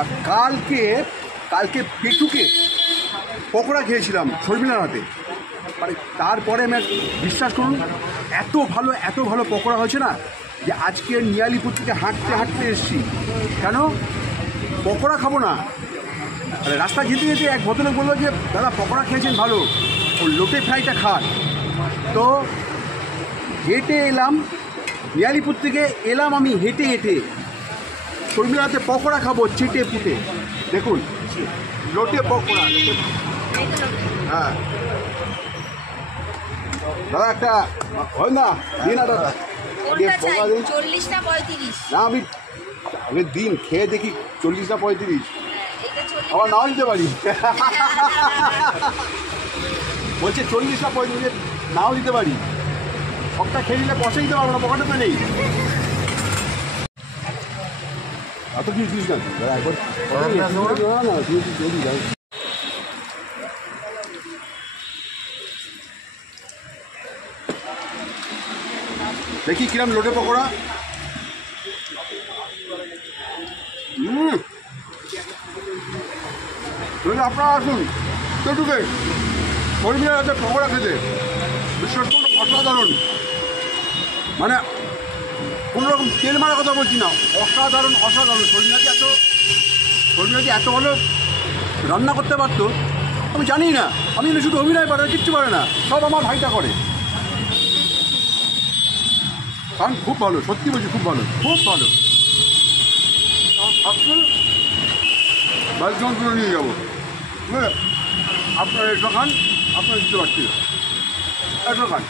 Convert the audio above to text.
আর কালকে পেটুকে পকোড়া খেয়েছিলাম শর্মিলার হাতে, মানে তারপরে আমি বিশ্বাস করুন এত ভালো পকোড়া হয়েছে না যে আজকে নিয়ালিপুর থেকে হাঁটতে এসেছি। কেন পকোড়া খাবো না? রাস্তা যেতে যেতে এক ভদ্রলোক বললো যে দাদা পকোড়া খেয়েছেন ভালো, ও লোটে ফ্রাইটা খান। তো হেঁটে এলাম, নিয়ালিপুর থেকে এলাম আমি হেঁটে শর্মিলার হাতে পকোড়া খাবো চেটে পুটে। দেখুন লোটে পকোড়া। হ্যাঁ দাদা একটা হয় না দিন না দাদা, না আমি দিন খেয়ে দেখি 40 না 35, আবার নাও নিতে পারি। বলছে 40 না 35 নাও দিতে পারি, সবটা খেয়ে নিলে পয়সা দিতে পারবো না, পকেটে তো নেই। এত কিছু দিস না দাদা, একবার না দেখি কিরম লোটে পকোড়া। আপনারা আসুন পেটুকে শর্মিলার হাতে পকোড়া খেতে, বিশ্বাস করুন অসাধারণ। মানে কোনো রকম তেল মারার কথা বলছি না, অসাধারণ। শর্মিলা যে এত ভালো রান্না করতে পারতো আমি জানি না। আমি শুধু অভিনয় পারে, কিচ্ছু পারে না, সব আমার ভাইটা করে। কারণ খুব ভালো, সত্যি বলছি খুব ভালো। আজকে বাইকজন তুলে নিয়ে যাবো, আপনারা এসব খান, আপনারা দিতে পারছি না, এসব খান।